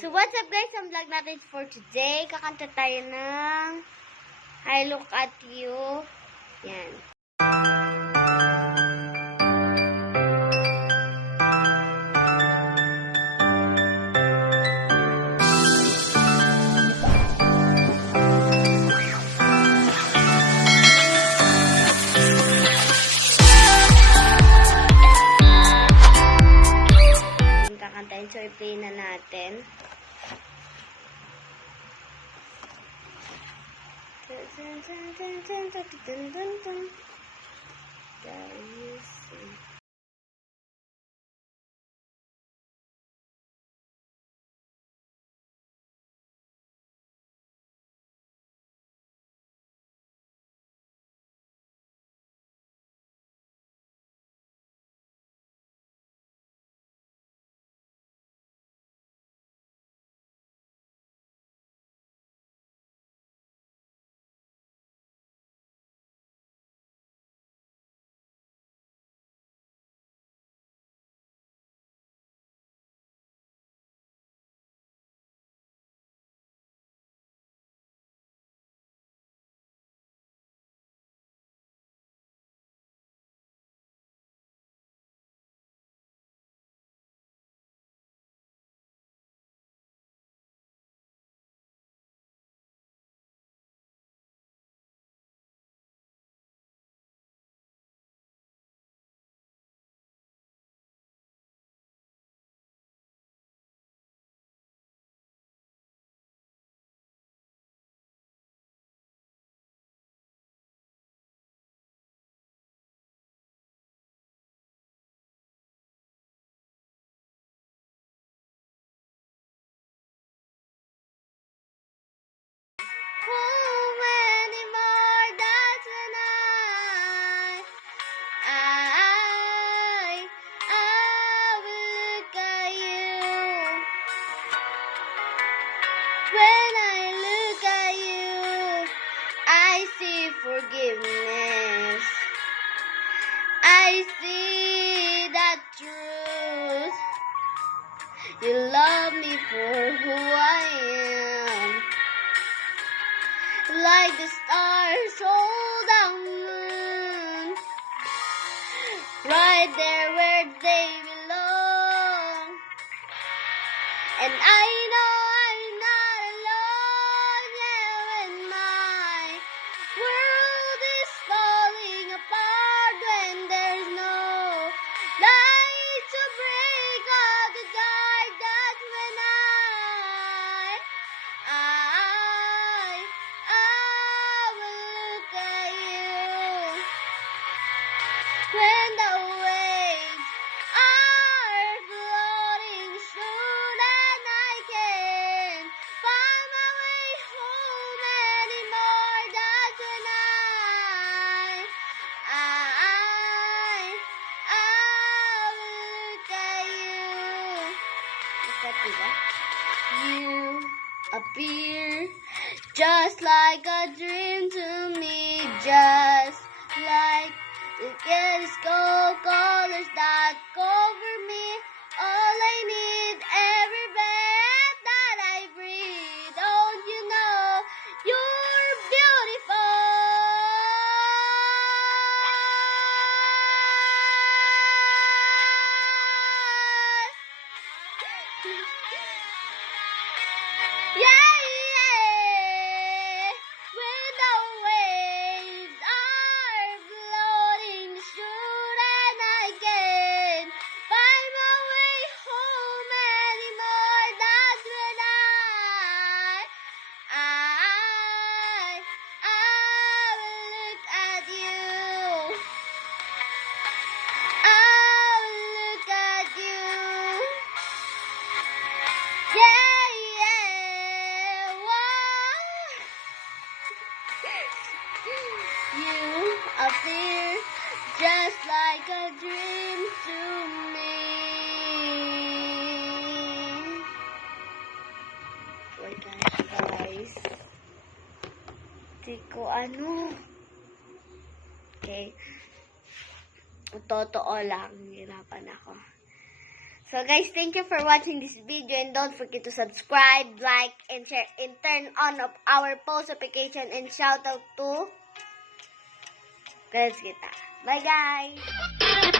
So, what's up guys? Ang vlog natin for today. Kakanta tayo ng I Look At You. Yan. Kakantayin. So, i-play na natin. When I look at you, I see forgiveness. I see that truth. You love me for who I am. Like the stars hold the moon. Right there where they belong. And I know I'm not alone. Yeah, when my world is falling apart, when there's no light to break up the dark, that's when I will look at you. When the waves are floating soon and I can't find my way home anymore, that's when I will look at you. You appear just like a dream to me, just like the gold colors that cover me. All I need, every breath that I breathe. Don't you know you're beautiful? Yeah, yeah. When the waves are floating soon and I can't find my way home anymore, that's when I will look at you. I will look at you. Yeah, yeah, wow. You appear just like a dream to me. Oh my gosh, guys. Di ko ano. Okay. Totoo lang, hirapan ako. So guys, thank you for watching this video and don't forget to subscribe, like, and share, and turn on of our post notification and shout out to friends kita. Bye guys!